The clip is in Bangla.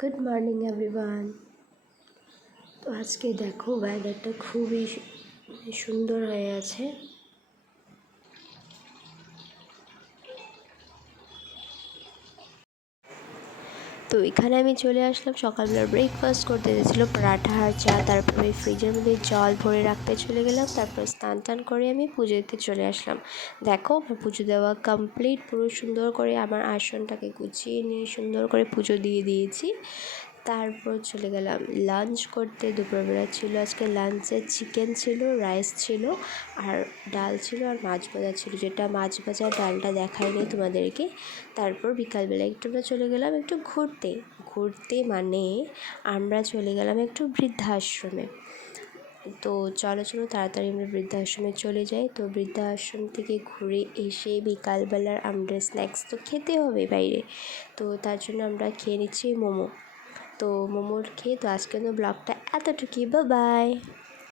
Good morning everyone. তো আজকে দেখো ওয়েদারটা খুবই সুন্দর হয়ে আছে। তো এখানে আমি চলে আসলাম, সকালবেলা ব্রেকফাস্ট করতে গেছিলো পরাঠা আর চা। তারপর আমি ফ্রিজের মধ্যে জল ভরে রাখতে চলে গেলাম। তারপর স্নান টান করে আমি পুজো দিতে চলে আসলাম। দেখো আমার পুজো দেওয়া কমপ্লিট, পুরো সুন্দর করে আমার আসনটাকে গুছিয়ে নিয়ে সুন্দর করে পুজো দিয়ে দিয়েছি। তারপর চলে গেলাম লাঞ্চ করতে। দুপুরবেলা ছিল আজকে লাঞ্চে চিকেন ছিল, রাইস ছিল, আর ডাল ছিল, আর মাছ ভাজা ছিল, যেটা মাছ ভাজা ডালটা দেখায়নি তোমাদেরকে। তারপর বিকালবেলা আমরা চলে গেলাম একটু ঘুরতে মানে আমরা চলে গেলাম একটু বৃদ্ধাশ্রমে। তো চলো তাড়াতাড়ি আমরা বৃদ্ধাশ্রমে চলে যাই। তো বৃদ্ধাশ্রম থেকে ঘুরে এসে বিকালবেলার আমরা স্ন্যাক্স তো খেতে হবে বাইরে, তো তার জন্য আমরা খেয়ে নিচ্ছি মোমো। তো মোমোর খেয়ে তো আজকের ব্লগটা এতটুকুই। বাই।